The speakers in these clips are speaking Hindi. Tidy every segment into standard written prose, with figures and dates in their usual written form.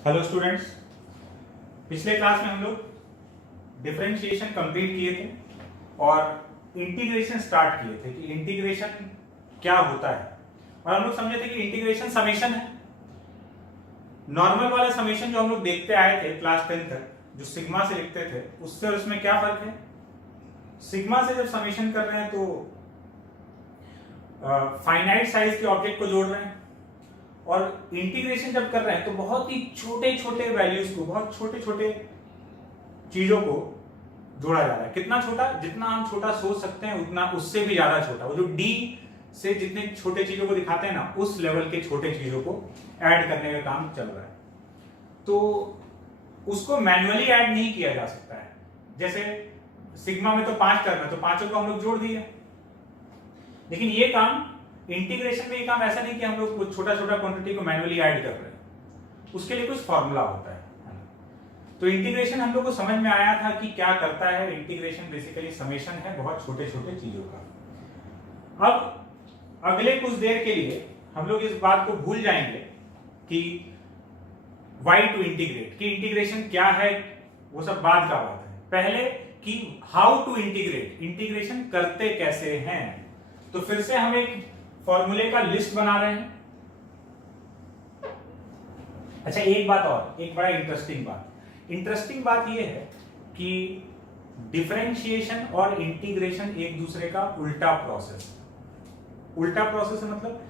हेलो स्टूडेंट्स, पिछले क्लास में हम लोग डिफरेंशिएशन कंप्लीट किए थे और इंटीग्रेशन स्टार्ट किए थे कि इंटीग्रेशन क्या होता है। और हम लोग समझे थे कि इंटीग्रेशन समेशन है। नॉर्मल वाला समेशन जो हम लोग देखते आए थे क्लास 10 तक, जो सिग्मा से लिखते थे, उससे और उसमें क्या फर्क है। सिग्मा से जब समेशन कर रहे हैं तो फाइनाइट साइज के ऑब्जेक्ट को जोड़ रहे हैं, और इंटीग्रेशन जब कर रहे हैं तो बहुत ही छोटे छोटे वैल्यूज को, बहुत छोटे छोटे चीजों को जोड़ा जा रहा है। कितना छोटा, जितना हम छोटा सोच सकते हैं उतना, उससे भी ज्यादा छोटा। वो जो डी से जितने छोटे चीजों को दिखाते हैं ना, उस लेवल के छोटे चीजों को ऐड करने का काम चल रहा है। तो उसको मैन्युअली ऐड नहीं किया जा सकता है। जैसे सिग्मा में तो 5 टर्म है, तो पांचों को हम लोग जोड़ दिए। लेकिन ये काम इंटीग्रेशन में, ये काम ऐसा नहीं कि हम लोग कुछ छोटा छोटा क्वांटिटी को मैन्युअली ऐड कर रहे हैं, उसके लिए कुछ फॉर्मूला होता है। तो इंटीग्रेशन हम लोग को समझ में आया था कि क्या करता है। इंटीग्रेशन बेसिकली समेशन है बहुत छोटे छोटे चीजों का। अब अगले कुछ देर के लिए हम लोग इस बात को भूल जाएंगे कि वाई टू इंटीग्रेट, कि इंटीग्रेशन क्या है, वो सब बाद का बात है। पहले कि हाउ टू इंटीग्रेट, इंटीग्रेशन करते कैसे हैं। तो फिर से हम एक फॉर्मूले का लिस्ट बना रहे हैं। अच्छा, एक बात और, एक बड़ा इंटरेस्टिंग बात यह है कि डिफरेंशिएशन और इंटीग्रेशन एक दूसरे का उल्टा प्रोसेस है। मतलब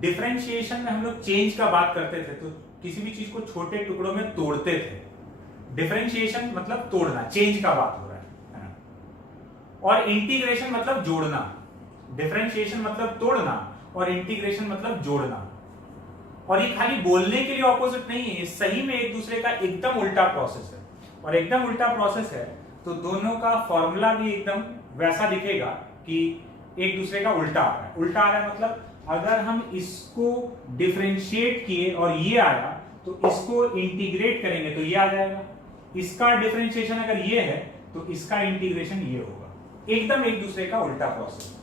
डिफरेंशिएशन में हम लोग चेंज का बात करते थे, तो किसी भी चीज को छोटे टुकड़ों में तोड़ते थे। डिफरेंशिएशन मतलब तोड़ना, चेंज का बात हो रहा है ना। और इंटीग्रेशन मतलब जोड़ना। डिफरेंशिएशन मतलब तोड़ना और इंटीग्रेशन मतलब जोड़ना। और ये खाली बोलने के लिए ऑपोजिट नहीं है, ये सही में एक दूसरे का एकदम उल्टा प्रोसेस है। और एकदम उल्टा प्रोसेस है तो दोनों का फॉर्मूला भी एकदम वैसा दिखेगा कि एक दूसरे का उल्टा आ रहा है। उल्टा आ रहा है मतलब अगर हम इसको डिफरेंशिएट किए और ये आया, तो इसको इंटीग्रेट करेंगे तो ये आ जाएगा। इसका डिफरेंशिएशन अगर ये है तो इसका इंटीग्रेशन ये होगा। एकदम एक दूसरे का उल्टा प्रोसेस।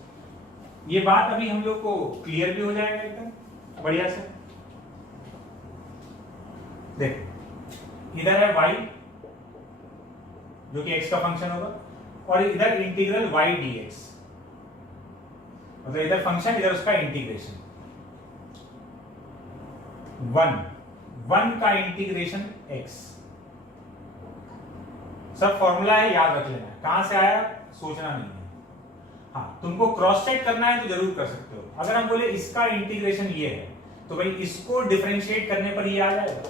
ये बात अभी हम लोग को क्लियर भी हो जाएगा एकदम बढ़िया से। देखो, इधर है y जो कि x का फंक्शन होगा, और इधर इंटीग्रल y dx, मतलब इधर फंक्शन, इधर उसका इंटीग्रेशन। 1 का इंटीग्रेशन x, सब फॉर्मूला है, याद रख लेना। कहां से आया सोचना नहीं है। हाँ, तुमको क्रॉस चेक करना है तो जरूर कर सकते हो। अगर हम बोले इसका इंटीग्रेशन ये है, तो भाई इसको डिफरेंशिएट करने पर ये आ जाएगा।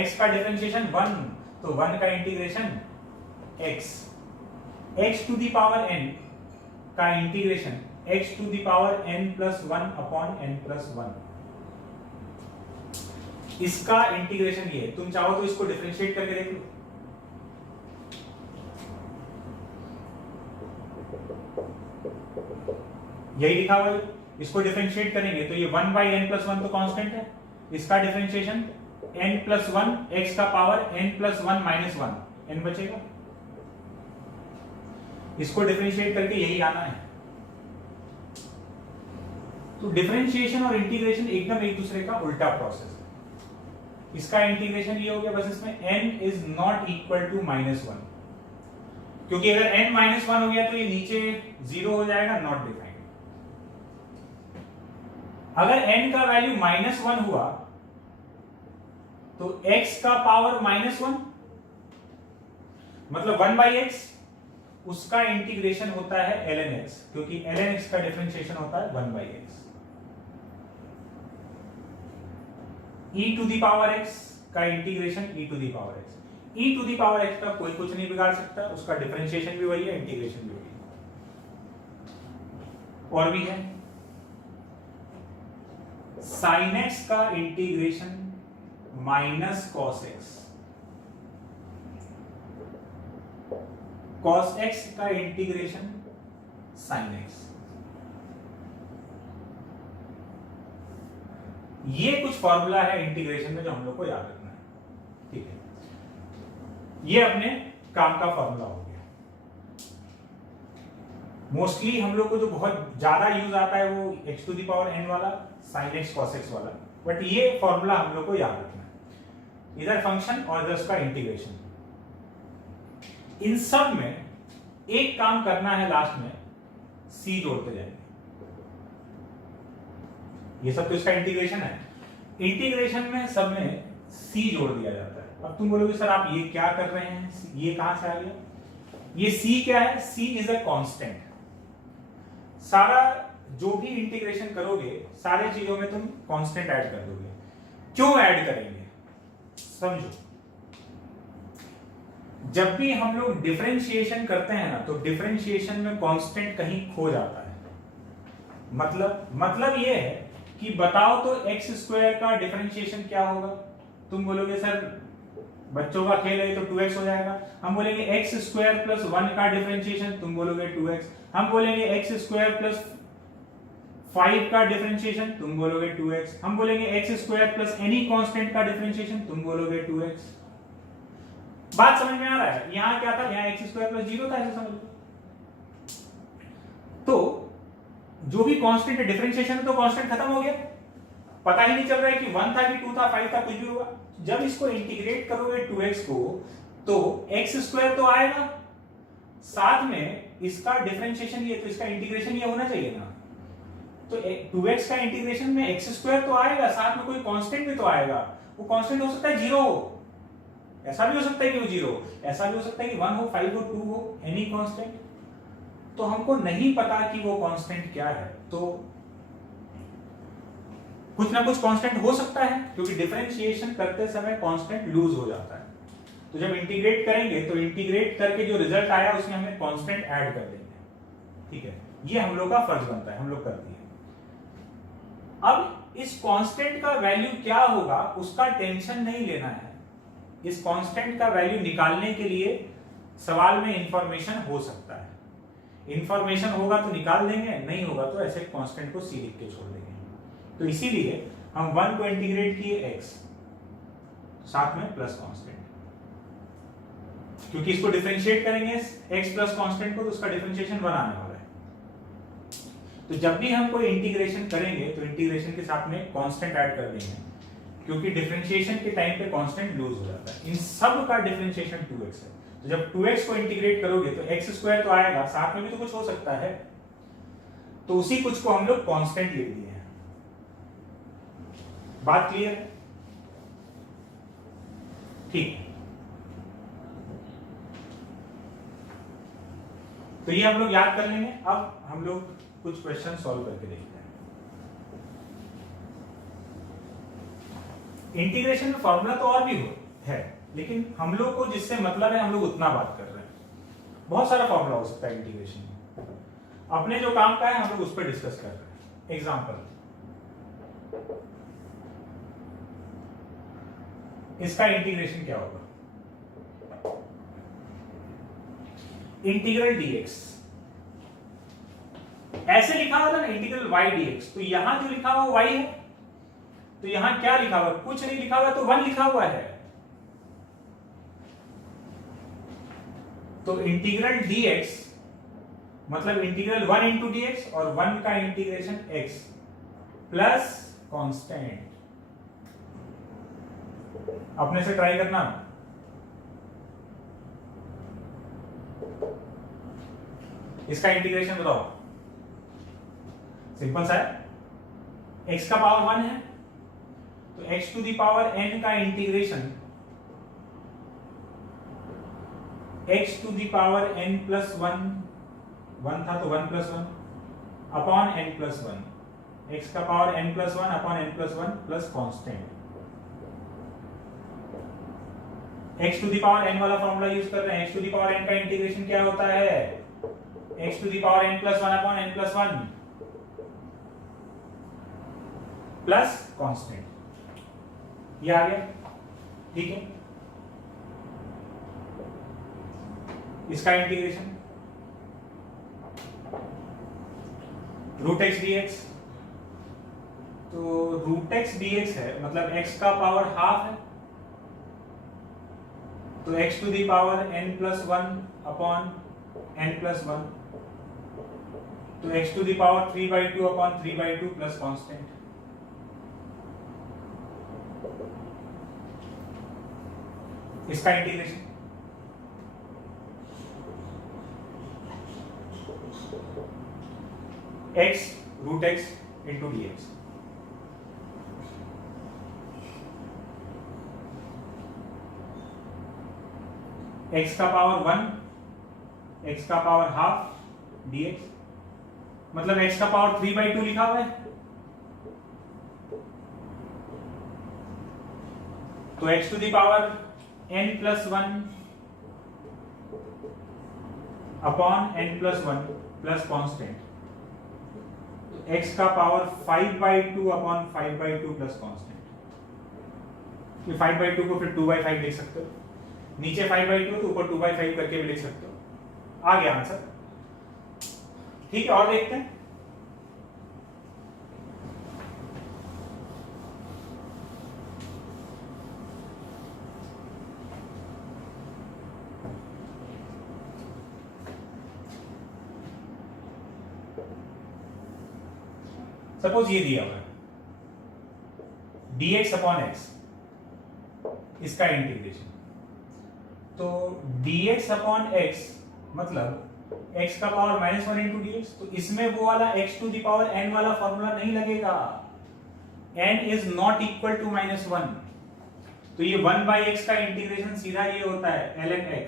x का डिफरेंशिएशन 1, तो 1 का integration x to the power n का integration x to the power n plus 1 upon n plus 1। इसका इंटीग्रेशन ये है। तुम चाहो तो इसको डिफरेंशिएट करके देख लो। यही लिखा हुआ है। इसको डिफरेंशिएट करेंगे तो ये 1 बाई n प्लस 1 तो कांस्टेंट है। इसका डिफरेंशिएशन n प्लस 1 x का power n plus 1 minus 1 n बचेगा। इसको डिफरेंशिएट करके यही आना है। तो डिफरेंशिएशन और इंटीग्रेशन एकदम एक दूसरे का उल्टा प्रोसेस है। इसका इंटीग्रेशन ये हो गया, बस इसमें n is not equal to -1, क्योंकि अगर n -1 हो गया तो ये नीचे 0 हो जाएगा, नॉट डिफाइंड। अगर n का वैल्यू -1 हुआ तो x का पावर -1 मतलब 1 बाई x, उसका इंटीग्रेशन होता है ln x, क्योंकि ln x का डिफरेंशिएशन होता है 1 by x। e to the power x का integration e to the power x। e to the power x का कोई कुछ नहीं बिगाड़ सकता, उसका डिफरेंशिएशन भी वही है, इंटीग्रेशन भी वही है। और भी है sin x का integration minus cos x, cos x का इंटीग्रेशन sin x। ये कुछ फॉर्मूला है इंटीग्रेशन में जो हम लोग को याद रखना है। ठीक है, ये अपने काम का फॉर्मूला हो गया। मोस्टली हम लोग को जो बहुत ज्यादा यूज आता है वो x to the power n वाला, sin x cos x वाला, बट ये फॉर्मूला हम लोग को याद रखना है। इधर फंक्शन और इधर उसका इंटीग्रेशन। इन सब में एक काम करना है, लास्ट में c जोड़ते जाएंगे। ये सब तो इसका इंटीग्रेशन है, इंटीग्रेशन में सब में c जोड़ दिया जाता है। अब तुम बोलोगे सर आप ये क्या कर रहे हैं, ये कहां से आ गया? ये c क्या है? c is a constant. सारा जो भी इंटीग्रेशन करोगे सारे चीजों में तुम कांस्टेंट ऐड कर दोगे। क्यों ऐड करेंगे समझो। जब भी हम लोग डिफरेंशिएशन करते हैं ना, तो डिफरेंशिएशन में कांस्टेंट कहीं खो जाता है। मतलब ये है कि बताओ तो एक्स स्क्वायर का डिफरेंशिएशन क्या होगा? तुम बोलोगे सर बच्चों का खेल है तो 2x हो जाएगा। हम बोलेंगे एक्स स्क्वायर प्लस 1 का डिफरेंशिएशन, तुम बोलोगे 2x। हम बोलेंगे एक्स स्क्वायर प्लस 5 का डिफरेंशिएशन, तुम बोलोगे 2x। हम बोलेंगे x square plus any constant का डिफरेंशिएशन, तुम बोलोगे 2x। बात समझ में आ रहा है? यहां क्या था? यहां एक्स स्क्वायर प्लस 0 था, ऐसे समझ लो। तो जो भी कांस्टेंट है डिफरेंशिएशन में तो कांस्टेंट खत्म हो गया, पता ही नहीं चल रहा है कि 1 था कि 2 था 5 था, कुछ भी होगा। जब इसको इंटीग्रेट करोगे 2x को, तो x स्क्वायर तो आएगा, साथ में इसका डिफरेंशिएशन ये, तो इसका इंटीग्रेशन ये होना चाहिए ना। तो 2x का इंटीग्रेशन में x स्क्वायर तो आएगा, साथ में कोई कांस्टेंट भी तो आएगा। वो कांस्टेंट हो सकता है 0 हो, ऐसा भी हो सकता है कि वो 0, ऐसा भी हो सकता है कि 1 हो, 5 हो, 2 हो, एनी कांस्टेंट। तो हमको नहीं पता कि वो कांस्टेंट क्या है, तो कुछ ना कुछ कांस्टेंट हो सकता है, क्योंकि डिफरेंशिएशन करते समय कांस्टेंट लूज हो जाता है। तो जब इंटीग्रेट करेंगे तो इंटीग्रेट करके जो रिजल्ट आया उसमें हमें कांस्टेंट ऐड कर देंगे। ठीक है, ये हम लोग का फर्ज बनता है, हम लोग करते हैं। अब इस कांस्टेंट का वैल्यू क्या होगा उसका टेंशन नहीं लेना है। इस कांस्टेंट का वैल्यू निकालने के लिए सवाल में इंफॉर्मेशन हो सकता है। इंफॉर्मेशन होगा तो निकाल देंगे, नहीं होगा तो ऐसे कांस्टेंट को सी लिख के छोड़ देंगे। तो इसीलिए हम 1 को इंटीग्रेट किए x, साथ में प्लस कांस्टेंट, क्योंकि इसको डिफरेंशिएट करेंगे x प्लस कांस्टेंट को, तो उसका डिफरेंशिएशन 1 आने वाला है। तो जब भी हम कोई इंटीग्रेशन करेंगे तो इंटीग्रेशन के साथ में कांस्टेंट ऐड कर देंगे, क्योंकि डिफरेंशिएशन के टाइम पे कांस्टेंट लूज हो जाता है। इन सब का डिफरेंशिएशन 2x है। तो जब 2x को इंटीग्रेट करोगे तो x स्क्वायर तो आएगा, साथ में भी तो कुछ हो सकता है, तो उसी कुछ को हम लोग कांस्टेंट लिख दिए हैं। बात क्लियर है? ठीक, तो ये हम लोग याद कर लेंगे। अब हम लोग कुछ क्वेश्चन सॉल्व करके देखते हैं। इंटीग्रेशन में फॉर्मूला तो और भी है, लेकिन हम लोग को जिससे मतलब है हम लोग उतना बात कर रहे हैं। बहुत सारा फॉर्मूला हो सकता है इंटीग्रेशन में, अपने जो काम का है हम लोग उस पर डिस्कस कर रहे हैं। एग्जांपल, इसका इंटीग्रेशन क्या होगा? इंटीग्रल dx ऐसे लिखा हुआ था ना, इंटीग्रल y dx। तो यहां जो लिखा हुआ y है, तो यहां क्या लिखा हुआ? कुछ नहीं लिखा हुआ, तो 1 लिखा हुआ है। तो इंटीग्रल dx मतलब इंटीग्रल 1 इंटू dx, और 1 का इंटीग्रेशन x प्लस कांस्टेंट। अपने से ट्राई करना। इसका इंटीग्रेशन बताओ, सिंपल सा है। x का पावर 1 है, तो x to the power n का integration x to the power n plus 1 था तो 1 plus 1 upon n plus 1, x का power n plus 1 upon n plus 1 plus constant. x to the power n वाला फॉर्मूला यूज कर रहे हैं। x to the power n का इंटीग्रेशन क्या होता है? x to the power n plus 1 upon n plus 1 plus constant. ये आ गया, ठीक है। इसका इंटीग्रेशन रूट एक्स dx, तो रूट एक्स dx है, मतलब x का पावर हाफ है, तो x to the power n plus 1 upon n plus 1, तो x to the power 3/2 upon 3/2 plus constant. इसका integration x root x into d x, x का पावर 1, x का पावर हाफ dx, मतलब x का पावर 3/2 लिखा हुआ है, तो x to the power n plus 1 upon n plus 1 plus constant, x का पावर 5/2 अपॉन 5/2 प्लस कॉन्स्टेंट, 5/2 को फिर 2/5 लिख सकते हो, नीचे 5/2 तो ऊपर 2/5 करके भी लिख सकते हो। आ गया आंसर। ठीक है, और देखते हैं। सपोज ये दिया हुआ है dx अपॉन x, इसका इंटीग्रेशन, तो dx अपॉन x मतलब x का पावर -1 इंटू dx, तो इसमें वो वाला x to the power n वाला फॉर्मूला नहीं लगेगा, n is not equal to -1, तो ये 1/x का इंटीग्रेशन सीधा ये होता है ln x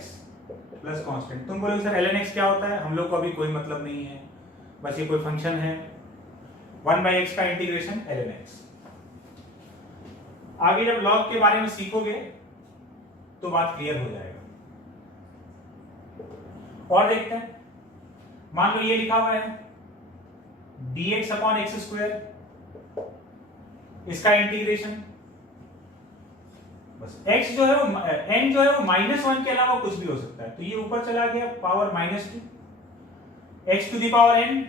प्लस कांस्टेंट। तुम बोलोगे सर ln x क्या होता है, हम लोग को अभी कोई मतलब नहीं है, बस ये कोई फंक्शन है, 1/x का इंटीग्रेशन ln x। आगे जब लॉग के बारे में सीखोगे तो बात क्लियर हो जाएगा। और देखते हैं, मान लो ये लिखा हुआ है dx अपॉन एक्स स्क्वायर, इसका इंटीग्रेशन, बस x जो है वो n जो है वो -1 के अलावा कुछ भी हो सकता है, तो ये ऊपर चला गया power -2, x to the power n,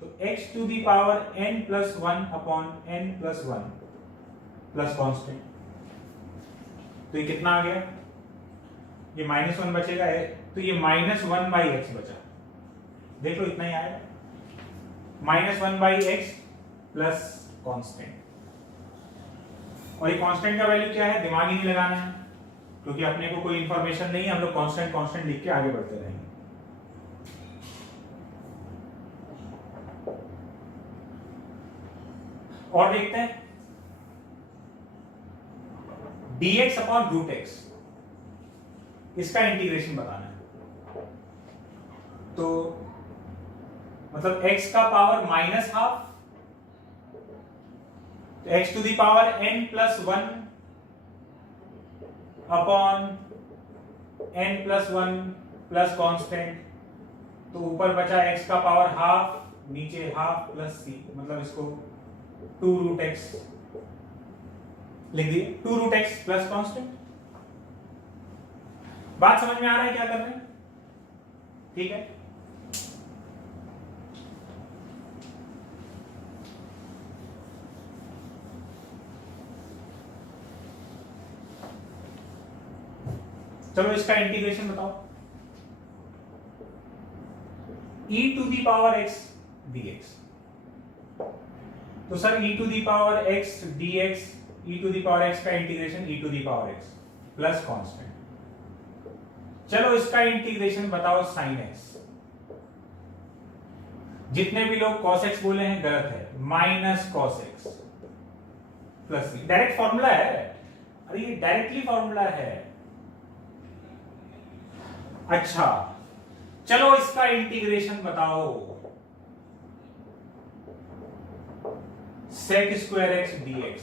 तो x to the power n plus 1 upon n plus 1 plus constant, तो ये कितना आ गया, ये -1 बचेगा है, तो ये -1/x बचा, देख लो इतना ही आएगा, -1/x प्लस कांस्टेंट, और ये कांस्टेंट का वैल्यू क्या है दिमाग ही नहीं लगाना है, क्योंकि अपने को कोई इंफॉर्मेशन नहीं है, हम लोग कांस्टेंट कांस्टेंट लिख के आगे बढ़ते रहेंगे। और देखते हैं dx अपॉन रूट एक्स, इसका इंटीग्रेशन बताना है, तो मतलब x का पावर -12, तो x to the power n plus 1 upon n plus 1 plus constant, तो ऊपर बचा x का पावर हाफ, नीचे हाफ प्लस c, मतलब इसको 2√x लिख दिए, 2√x प्लस कांस्टेंट। बात समझ में आ रहा है क्या कर रहे हैं? ठीक है, चलो इसका इंटीग्रेशन बताओ, e to the power x dx, तो sir e to the power x dx, e to the power x का integration e to the power x plus constant, चलो इसका इंटीग्रेशन बताओ sin x, जितने भी लोग cos x बोले हैं गलत है, minus cos x plus c, direct formula है, अरे ये डायरेक्टली फॉर्मूला है। अच्छा चलो इसका इंटीग्रेशन बताओ, sec स्क्वायर x dx,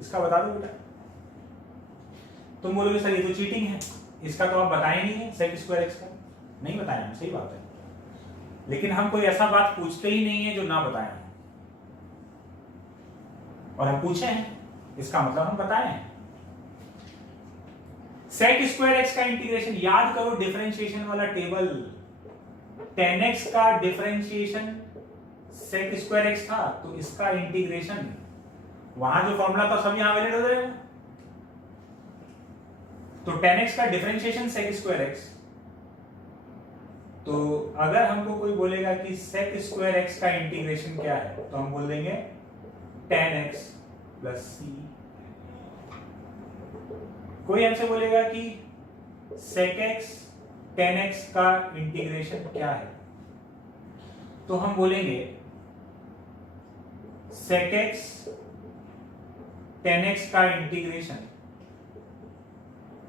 इसका बता दो बेटा। तुम बोलोगे सर ये तो चीटिंग है, इसका तो आप बताए नहीं है, sec स्क्वायर x का नहीं बताया हम, सही बात है, लेकिन हम कोई ऐसा बात पूछते ही नहीं है जो ना बताए हैं, और हम पूछे हैं इसका मतलब हम बताए हैं। sec स्क्वायर x का इंटीग्रेशन याद करो, डिफरेंशिएशन वाला टेबल, tan x का डिफरेंशिएशन sec स्क्वायर x था, तो इसका इंटीग्रेशन वहां जो फॉर्मूला था सब यहां वैलिड हो जाएगा, तो tan x का डिफरेंशिएशन sec स्क्वायर x, तो अगर हमको कोई बोलेगा कि sec स्क्वायर x का इंटीग्रेशन क्या है, तो हम बोल देंगे tan x प्लस c कोई हमसे बोलेगा कि sec x tan x का इंटीग्रेशन क्या है, तो हम बोलेंगे sec x tan x का integration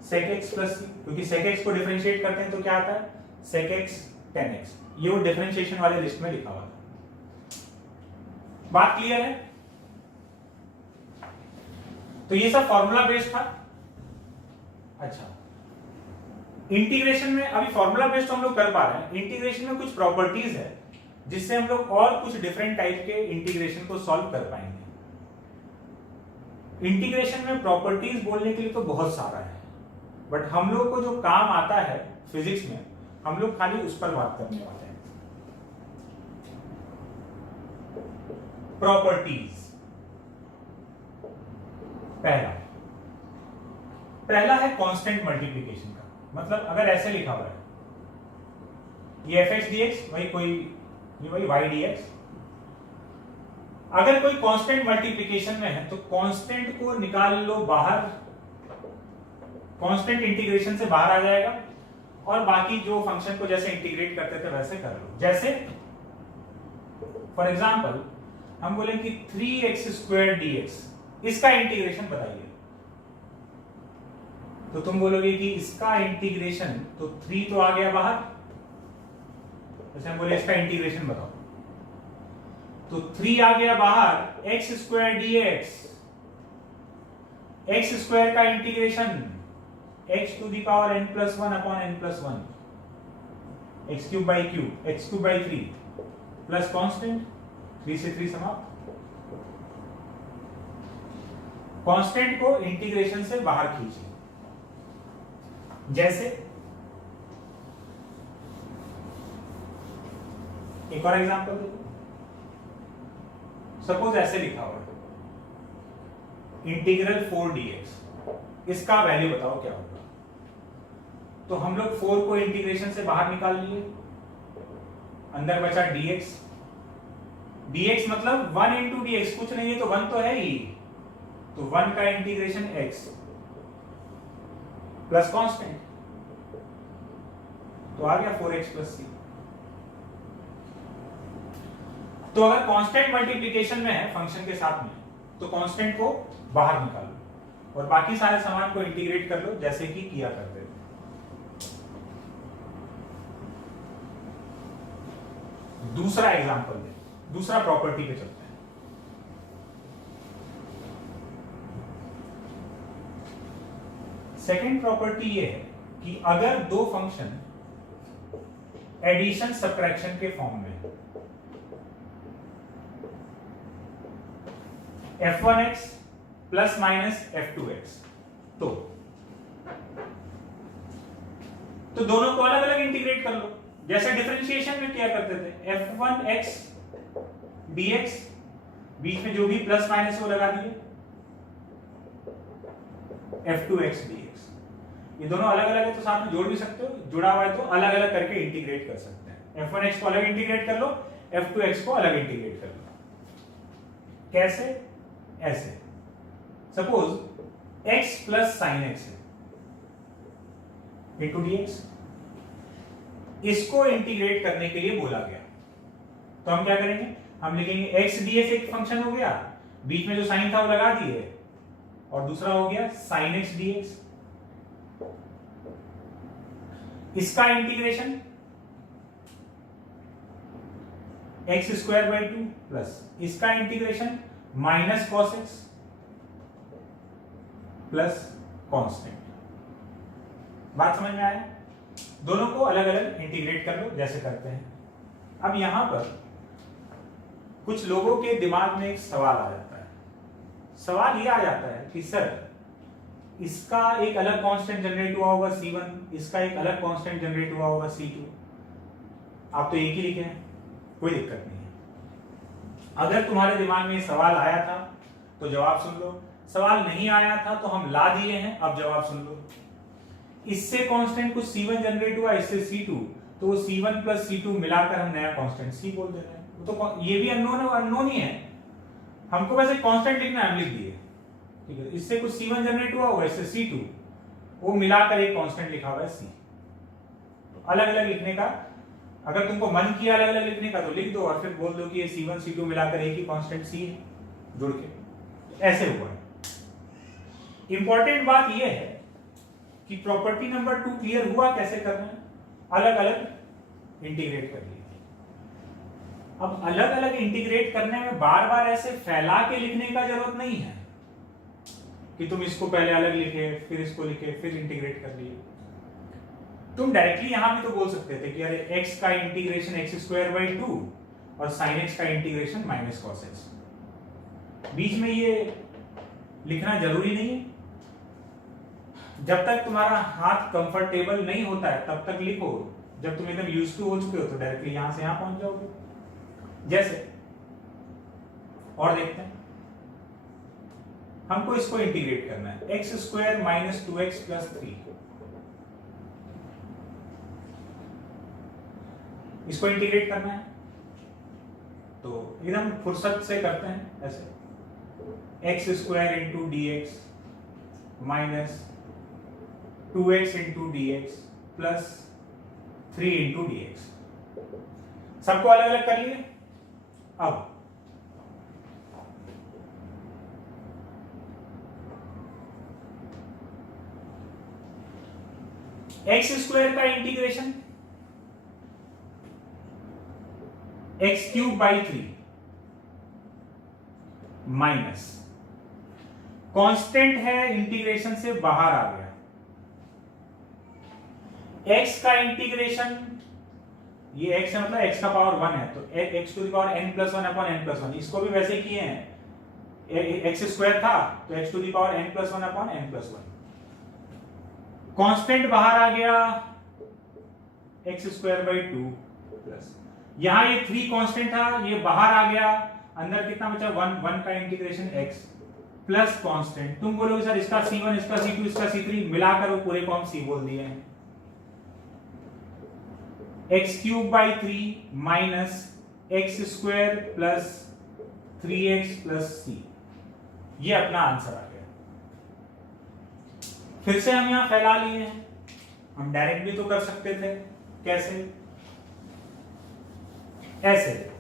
sec x plus c, क्योंकि sec x को डिफरेंशिएट करते हैं तो क्या आता है sec x tan x, ये वो डिफरेंशिएशन वाले लिस्ट में लिखा हुआ था। बात क्लियर है? तो ये सब फॉर्मूला बेस्ड था। अच्छा, इंटीग्रेशन में अभी फॉर्मूला बेस्ड हम लोग कर पा रहे हैं, इंटीग्रेशन में कुछ प्रॉपर्टीज है जिससे हम लोग और कुछ डिफरेंट टाइप के इंटीग्रेशन को सॉल्व कर पाएंगे। इंटीग्रेशन में प्रॉपर्टीज बोलने के लिए तो बहुत सारा है, बट हम लोग को जो काम आता है फिजिक्स में, हम लोग खाली उस पर बात करने वाले हैं। प्रॉपर्टीज, पहला है कांस्टेंट मल्टीप्लिकेशन का, मतलब अगर ऐसे लिखा हुआ है ये fx dx वही y dx, अगर कोई कांस्टेंट मल्टीप्लिकेशन में है तो कांस्टेंट को निकाल लो बाहर, कांस्टेंट इंटीग्रेशन से बाहर आ जाएगा, और बाकी जो फंक्शन को जैसे इंटीग्रेट करते थे वैसे कर लो। जैसे फॉर एग्जांपल हम बोलें कि 3x² dx, इसका इंटीग्रेशन बताइए, तो तुम बोलोगे कि इसका इंटीग्रेशन, तो 3 तो आ गया बाहर, जैसे हम बोले इसका इंटीग्रेशन बताओ, तो 3 आ गया बाहर, x² dx, x² का integration x⁴n+1 upon n+1, x³ x³ 3 plus constant, 3 से 3 समाप्त। कांस्टेंट को इंटीग्रेशन से बाहर खींचिए। जैसे एक और एग्जांपल देखो, सपोज ऐसे लिखा हुआ है इंटीग्रल 4 dx, इसका वैल्यू बताओ क्या होगा। तो हम लोग 4 को इंटीग्रेशन से बाहर निकाल लिए, अंदर बचा dx, dx मतलब 1 इंटू dx, कुछ नहीं है तो 1 तो है ही, तो 1 का इंटीग्रेशन x प्लस कांस्टेंट, तो आ गया 4x प्लस c। तो अगर कांस्टेंट मल्टीप्लिकेशन में है फंक्शन के साथ में, तो कांस्टेंट को बाहर निकालो और बाकी सारे सामान को इंटीग्रेट कर लो जैसे कि किया करते थे। दूसरा एग्जांपल दे, दूसरा प्रॉपर्टी पे चलते हैं। सेकेंड प्रॉपर्टी ये है कि अगर दो फंक्शन एडिशन सब्ट्रैक्शन के फॉर्म में f1x प्लस माइनस f2x, तो दोनों को अलग अलग इंटीग्रेट कर लो, जैसे डिफरेंशिएशन में किया करते थे, f1x dx, बीच में जो भी प्लस माइनस वो लगा दिए, f2x dx, ये दोनों अलग अलग है तो साथ में जोड़ भी सकते हो, जुड़ा हुआ है तो अलग अलग करके इंटीग्रेट कर सकते हैं। f1x को अलग इंटीग्रेट कर लो, f2x को अलग इंटीग्रेट कर लो। कैसे? ऐसे, suppose x plus sign x है इंटू dx, इसको इंटीग्रेट करने के लिए बोला गया, तो हम क्या करेंगे, हम लिखेंगे x ds एक फंक्शन हो गया, बीच में जो साइन था वो लगा दिए, और दूसरा हो गया sin x dx, इसका इंटीग्रेशन x² प्लस इसका integration minus cos x plus constant. बात समझ में आया? दोनों को अलग अलग इंटीग्रेट कर लो जैसे करते हैं। अब यहां पर कुछ लोगों के दिमाग में एक सवाल आ जाता है, सवाल ये आ जाता है कि सर इसका एक अलग कांस्टेंट जनरेट हुआ होगा c1, इसका एक अलग कांस्टेंट जनरेट हुआ होगा c2, आप तो एक ही लिखे हैं, कोई दिक्कत नहीं है। अगर तुम्हारे दिमाग में सवाल आया था तो जवाब सुन लो, सवाल नहीं आया था तो हम ला दिए हैं, अब जवाब सुन लो। इससे कांस्टेंट कुछ c1 जनरेट हुआ, इससे c2, तो वो c1 प्लस c2 मिलाकर हम नया कांस्टेंट c बोल दे रहे हैं। तो ये भी अननोन ही है, हमको वैसे कांस्टेंट लिखना है, हम लिख दिए, ठीक है। इससे कुछ c1 जनरेट हुआ होगा, इससे c2, वो मिलाकर एक कांस्टेंट लिखा हुआ है सी। अलग अलग लिखने का, अगर तुमको मन किया अलग अलग लिखने का तो लिख दो और फिर बोल दो कि ये C1 C2 मिलाकर एक ही कांस्टेंट सी है, जुड़ के ऐसे हुआ है। इंपॉर्टेंट बात यह है कि प्रॉपर्टी नंबर 2 क्लियर हुआ कैसे करना है, अलग अलग इंटीग्रेट कर लिए। अब अलग अलग इंटीग्रेट करने में बार बार ऐसे फैला के लिखने का जरूरत नहीं है कि तुम इसको पहले अलग लिखे फिर इसको लिखे फिर इंटीग्रेट कर लिए। तुम डायरेक्टली यहां भी तो बोल सकते थे कि अरे x का इंटीग्रेशन x² 2 और sin x का इंटीग्रेशन -cos x। बीच में ये लिखना जरूरी नहीं है। जब तक तुम्हारा हाथ कंफर्टेबल नहीं होता है तब तक लिखो, जब तुम एकदम यूज्ड टू हो चुके हो तो डायरेक्टली यहां से यहां पहुंच जाओगे। जैसे और देखते हैं, हमको इसको इंटीग्रेट करना है x² - 2x + 3। इसको इंटीग्रेट करना है तो एकदम फुर्सत से करते हैं ऐसे, x² dx - 2x dx + 3 dx। सबको अलग अलग कर लिए। अब x² का इंटीग्रेशन x³ / 3 माइनस कांस्टेंट है, इंटीग्रेशन से बाहर आ गया। x का इंटीग्रेशन, ये x है मतलब x का पावर 1 है तो x⁴n+1/n+1। इसको भी वैसे किए हैं, x² था तो x⁴n+1/n+1। कांस्टेंट बाहर आ गया x² 2 प्लस, यहां ये 3 कांस्टेंट था, ये बाहर आ गया, अंदर कितना बचा 1 का इंटीग्रेशन x प्लस कांस्टेंट। तुम बोलोगे सर इसका C1 इसका C2 इसका C3 मिलाकर वो पूरे को हम C बोल दिए हैं। x³ 3 minus x² plus 3x plus c, ये अपना आंसर आ गया। फिर से हम यहां फैला लिए हैं, हम डायरेक्ट भी तो कर सकते थे। कैसे? ऐसे देखो,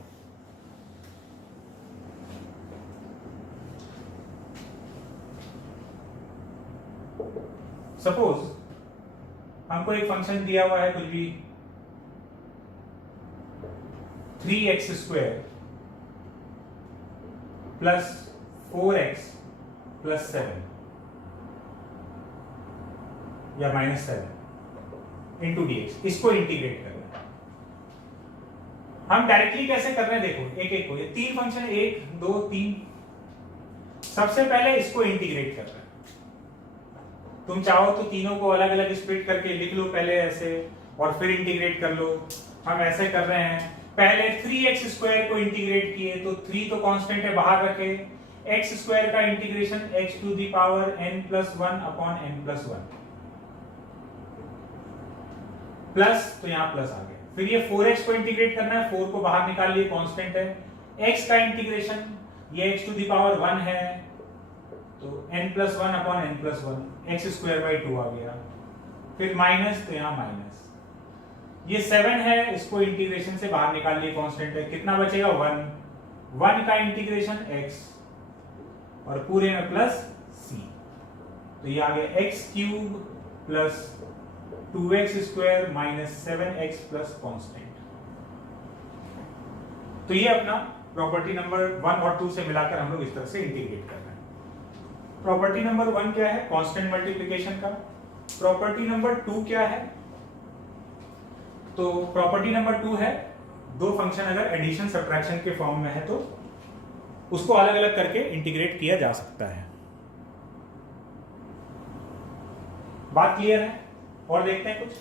सपोज हमको एक फंक्शन दिया हुआ है कुछ भी 3x² प्लस 4x प्लस 7 या -7 इंटू dx, इसको इंटीग्रेट करना है। हम डायरेक्टली कैसे कर रहे हैं देखो, एक एक को, ये 3 फंक्शन 1 2 3। सबसे पहले इसको इंटीग्रेट कर रहे हैं। तुम चाहो तो तीनों को अलग अलग स्प्लिट करके लिख लो पहले ऐसे और फिर इंटीग्रेट कर लो। हम ऐसे कर रहे हैं, पहले 3x² को इंटीग्रेट किए तो 3 तो कांस्टेंट है बाहर रखे, x² का इंटीग्रेशन x⁴n+1/n+1 प्लस, तो यहां प्लस आ गया। फिर ये 4x को इंटीग्रेट करना है, 4 को बाहर निकाल लिए, कांस्टेंट है। x का इंटीग्रेशन ये x⁴1 है तो n+1/n+1, x² 2 आ गया। फिर माइनस, तो यहां माइनस। ये 7 है, इसको इंटीग्रेशन से बाहर निकाल लिए, कांस्टेंट है, कितना बचेगा 1 का इंटीग्रेशन x और पूरे में प्लस c, तो ये आ गया x³ plus 2x² minus 7x plus constant. तो ये अपना प्रॉपर्टी नंबर 1 और 2 से मिलाकर हम लोग इस तरह से इंटीग्रेट कर रहे हैं। प्रॉपर्टी नंबर 1 क्या है? कांस्टेंट मल्टीप्लिकेशन का। प्रॉपर्टी नंबर 2 क्या है? तो प्रॉपर्टी नंबर 2 है दो फंक्शन अगर एडिशन सब्ट्रैक्शन के फॉर्म में है तो उसको अलग अलग करके इंटीग्रेट किया जा सकता है। बात क्लियर है? और देखते हैं कुछ।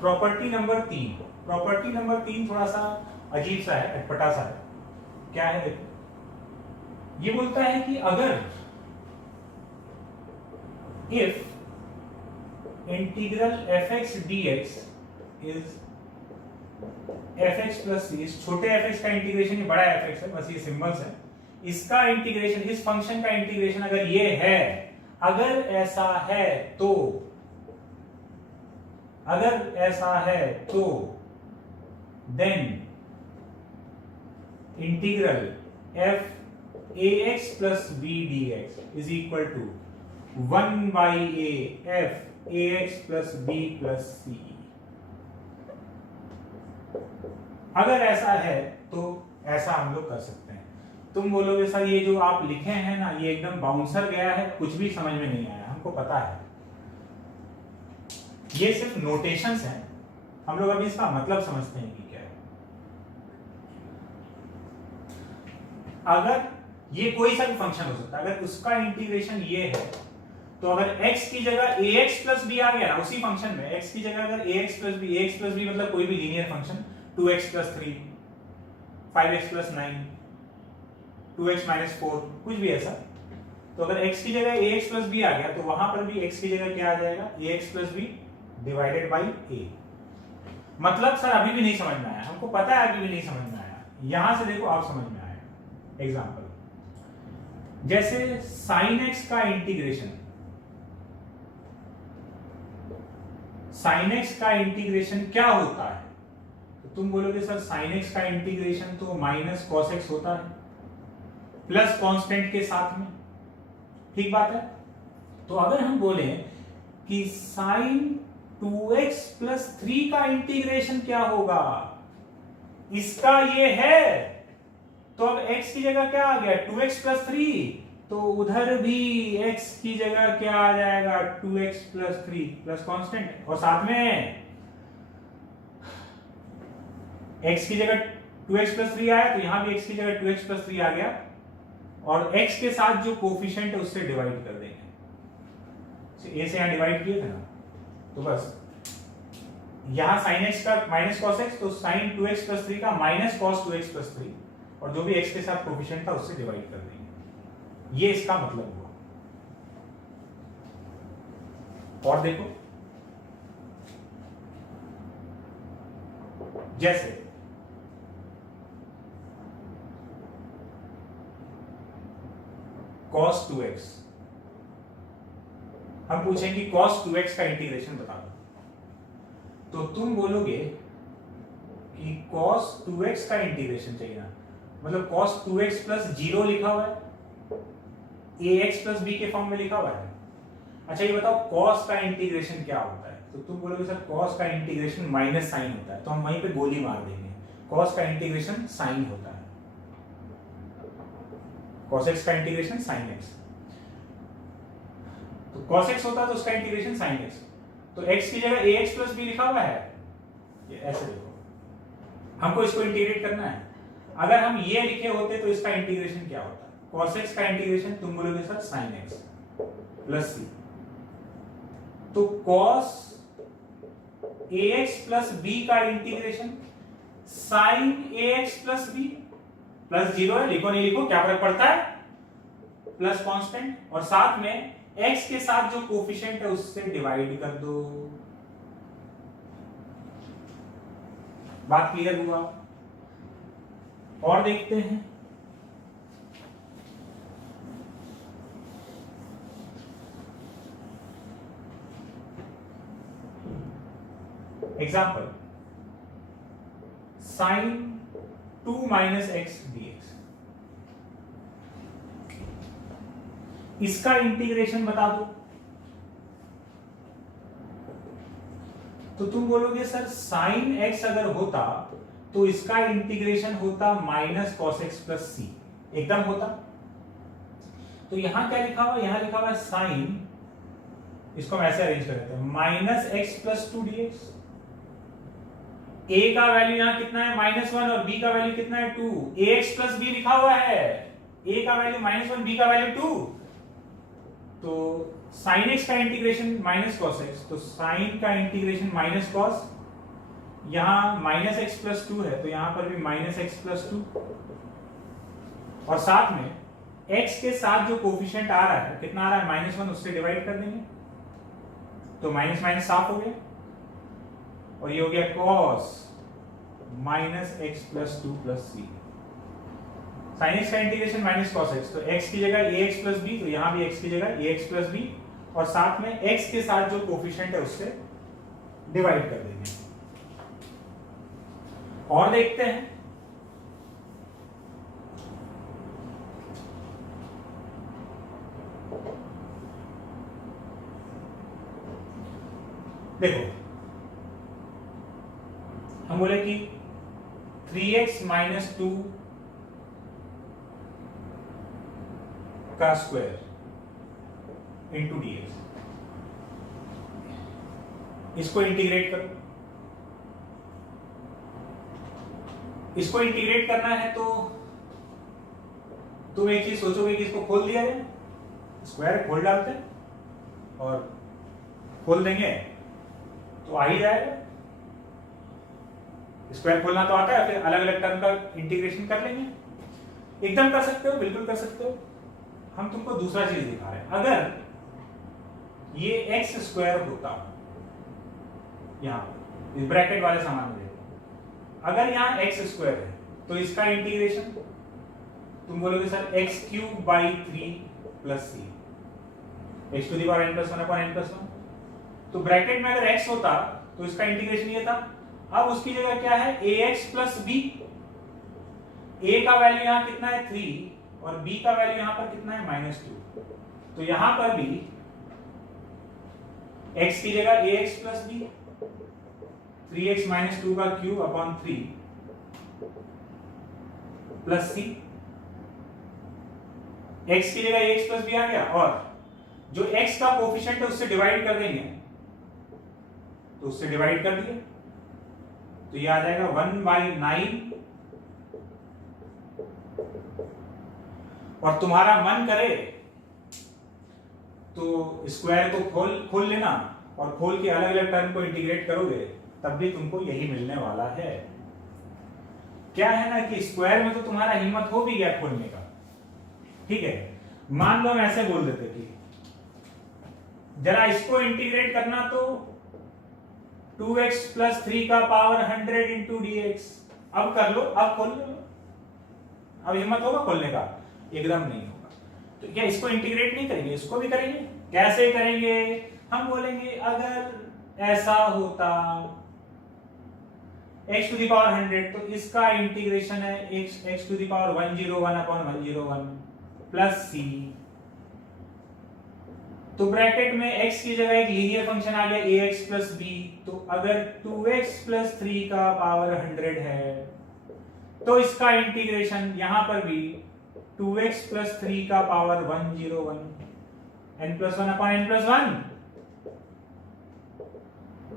Property number 3। प्रॉपर्टी नंबर 3 थोड़ा सा अजीब सा है, अटपटा सा है। क्या है देखो, ये बोलता है कि अगर if integral f x d x is f x plus c. इस छोटे एफ एक्स का इंटीग्रेशन, ये बड़ा एफ एक्स है, बस ये सिंबल्स है, इसका इंटीग्रेशन, इस फंक्शन का इंटीग्रेशन अगर ये है, अगर ऐसा है तो, अगर ऐसा है तो then integral f a x plus b d x is equal to 1 by a f a x plus b plus c. अगर ऐसा है तो ऐसा हम लोग कर सकते हैं। तुम बोलोगे सर ये जो आप लिखे हैं ना, ये एकदम बाउंसर गया है, कुछ भी समझ में नहीं आया। हमको पता है ये सिर्फ नोटेशंस हैं, हम लोग अभी इसका मतलब समझते हैं कि क्या है। अगर ये कोई सा भी फंक्शन हो सकता है, अगर उसका इंटीग्रेशन ये है, तो अगर x की जगह ax प्लस बी आ गया ना, उसी फंक्शन में x की जगह अगर ax प्लस बी मतलब कोई भी linear function, 2x plus 3, 5x plus 9, 2x minus 4, कुछ भी ऐसा, तो अगर x की जगह ax प्लस बी आ गया, तो वहां पर भी x की जगह क्या आ जाएगा, ax plus B divided by a। मतलब सर अभी भी नहीं समझ में आया, हमको पता है अभी भी नहीं समझ में आया, यहां से देखो आप समझ में आया। एग्जांपल जैसे sin x का इंटीग्रेशन, sin x का इंटीग्रेशन क्या होता है, तो तुम बोलोगे सर sin x का इंटीग्रेशन तो माइनस cos x होता है प्लस कांस्टेंट के साथ में, ठीक बात है। तो अगर हम बोले कि sin 2x प्लस 3 का इंटीग्रेशन क्या होगा, इसका ये है, तो अब x की जगह क्या आ गया, 2x प्लस 3, तो उधर भी x की जगह क्या आ जाएगा, 2x प्लस 3 प्लस कांस्टेंट, और साथ में x की जगह 2x प्लस 3 आया, तो यहां भी x की जगह 2x प्लस 3 आ गया, और x के साथ जो कोफिशिएंट है उससे डिवाइड कर देंगे। a से यहां डिवाइड किए थे ना, तो बस यहां sin x का माइनस cos x, तो sin 2x प्लस 3 का माइनस cos 2x प्लस 3, और जो भी x के साथ कोफिशिएंट था उससे डिवाइड कर देंगे। ये इसका मतलब हुआ। और देखो जैसे cos 2x, हम पूछेंगे cos 2x का इंटीग्रेशन बता दो, तो तुम बोलोगे कि cos 2x का इंटीग्रेशन चाहिए ना, मतलब cos 2x प्लस 0 लिखा हुआ है, ax प्लस b के फॉर्म में लिखा हुआ है। अच्छा ये बताओ cos का इंटीग्रेशन क्या होता है, तो तुम बोलोगे सर cos का इंटीग्रेशन माइनस साइन होता है, तो हम वहीं पे गोली मार देंगे, cos का इंटीग्रेशन साइन होता है, cos x का इंटीग्रेशन sin x, तो cos x होता है तो उसका इंटीग्रेशन sin x, तो x की जगह ax प्लस b लिखा हुआ है, ये ऐसे देखो, हमको इसको इंटीग्रेट करना है। अगर हम ये लिखे होते तो इसका इंटीग्रेशन क्या होता, cos x का इंटीग्रेशन तुम बोलोगे sir sin x plus c, तो cos ax प्लस b का integration sin ax plus b plus 0 है, लिखो नहीं लिखो क्या फर्क पड़ता है, प्लस कांस्टेंट, और साथ में x के साथ जो कोफिशिएंट है उससे डिवाइड कर दो। बात क्लियर हुआ? और देखते हैं example sin 2 minus x dx, इसका इंटीग्रेशन बता दो, तो तुम बोलोगे सर sin x अगर होता तो इसका इंटीग्रेशन होता minus cos x plus c, एकदम होता। तो यहां क्या लिखा हुआ, यहां लिखा हुआ sin, इसको हम ऐसे अरेंज कर देते हैं, minus x plus 2 dx, a का वैल्यू यहां कितना है -1 और b का वैल्यू कितना है 2, ax प्लस b लिखा हुआ है, a का वैल्यू -1 b का वैल्यू 2, तो sin x का इंटीग्रेशन माइनस cos x, तो sin का इंटीग्रेशन माइनस cos, यहां माइनस x प्लस 2 है तो यहां पर भी माइनस x प्लस 2, और साथ में x के साथ जो कोफिशिएंट आ रहा है कितना आ रहा है -1, उससे डिवाइड कर देंगे। तो माइनस माइनस साफ हो गया और ये हो गया cos minus x plus two plus c. Sine x का इंटीग्रेशन माइनस कॉस एक्स, तो x की जगह ax प्लस बी, तो यहां भी x की जगह ax प्लस बी और साथ में x के साथ जो कोफिशिएंट है उससे डिवाइड कर देंगे। और देखते हैं देखो, हम बोले कि 3x माइनस टू का स्क्वायर इंटू dx, इसको इंटीग्रेट करो। इसको इंटीग्रेट करना है तो तुम एक चीज सोचोगे कि इसको खोल दिया जाए, स्क्वायर खोल डालते हैं और खोल देंगे तो आ ही जाएगा। स्क्वायर खोलना तो आता है, फिर अलग अलग टर्म का इंटीग्रेशन कर लेंगे। एकदम कर सकते हो, बिल्कुल कर सकते हो। हम तुमको दूसरा चीज दिखा रहे हैं। अगर ये एक्स स्क्वायर होता, यहां इस ब्रैकेट वाले सामान में देखो, अगर यहां एक्स स्क्वायर है तो इसका इंटीग्रेशन तुम बोलोगे sir X cube by 3 plus C, X to the power n plus 1 upon n plus 1। तो ब्रैकेट में अगर x होता तो इसका इंटीग्रेशन ये था। अब उसकी जगह क्या है, ax प्लस b। a का वैल्यू यहां कितना है 3 और b का वैल्यू यहां पर कितना है -2। तो यहां पर भी x की जगह ax plus b, 3x minus 2 का cube upon 3 plus c, x की जगह ax प्लस b आ गया और जो x का कोफिशिएंट है उससे डिवाइड कर देंगे, तो उससे डिवाइड कर दिया तो ये आ जाएगा 1/9। और तुम्हारा मन करे तो स्क्वायर को खोल लेना और खोल के अलग अलग टर्म को इंटीग्रेट करोगे तब भी तुमको यही मिलने वाला है। क्या है ना कि स्क्वायर में तो तुम्हारा हिम्मत हो भी गया खोलने का, ठीक है। मान लो हम ऐसे बोल देते कि जरा इसको इंटीग्रेट करना तो 2x प्लस 3 का पावर 100 इंटू dx। अब कर लो, अब खोल लो। अब हिम्मत होगा खोलने का? एकदम नहीं होगा। तो क्या इसको इंटीग्रेट नहीं करेंगे, इसको भी करेंगे। कैसे करेंगे? हम बोलेंगे अगर ऐसा होता x टू द पावर 100 तो इसका इंटीग्रेशन है x to the power 101 upon 101 plus c। तो ब्रैकेट में x की जगह एक लीनियर फंक्शन आ गया ax प्लस b। तो अगर 2x प्लस 3 का पावर 100 है तो इसका इंटीग्रेशन यहां पर भी 2x प्लस 3 का power 101 n plus 1 upon n plus 1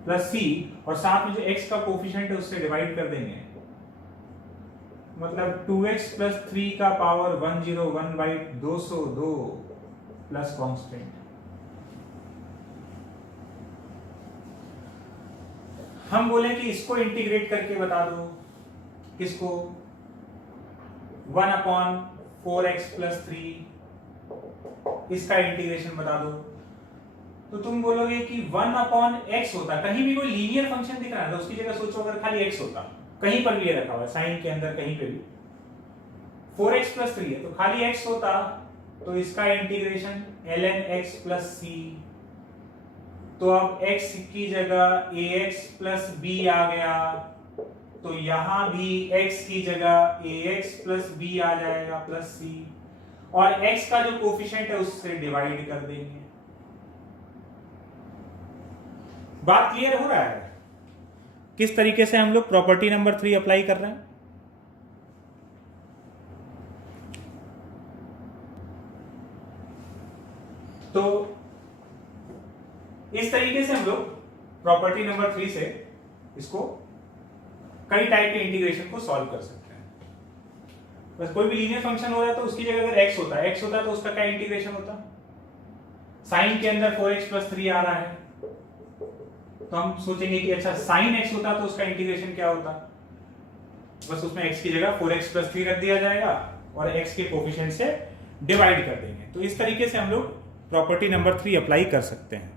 plus c, और साथ में जो x का कोफिशिएंट है उससे डिवाइड कर देंगे। मतलब 2x प्लस 3 का पावर 101 बाई 202 प्लस कांस्टेंट। हम बोले कि इसको इंटीग्रेट करके बता दो, किसको? 1 अपॉन 4x प्लस 3, इसका इंटीग्रेशन बता दो। तो तुम बोलोगे कि 1 अपॉन x होता, कहीं भी कोई लीनियर फंक्शन दिख रहा है तो उसकी जगह सोचो अगर खाली x होता, कहीं पर भी ये रखा हुआ है साइन के अंदर कहीं पे भी 4x प्लस 3 है तो खाली x होता तो इसका integration ln x plus c। तो अब x की जगह ax प्लस b आ गया तो यहां भी x की जगह ax प्लस b आ जाएगा प्लस c, और x का जो कोफिशिएंट है उससे डिवाइड कर देंगे। बात क्लियर हो रहा है किस तरीके से हम लोग प्रॉपर्टी नंबर 3 अप्लाई कर रहे हैं? तो इस तरीके से हम लोग प्रॉपर्टी नंबर 3 से इसको कई टाइप के इंटीग्रेशन को सॉल्व कर सकते हैं। बस कोई भी लीनियर फंक्शन हो रहा है तो उसकी जगह अगर x होता है तो उसका क्या इंटीग्रेशन होता? साइन के अंदर 4x प्लस 3 आ रहा है तो हम सोचेंगे कि अच्छा साइन x होता तो उसका इंटीग्रेशन क्या होता? बस उसमें x की जगह 4x प्लस 3 रख दिया जाएगा और x के कोफिशिएंट से डिवाइड कर देंगे। तो इस तरीके से हम लोग प्रॉपर्टी नंबर 3 अप्लाई कर सकते हैं।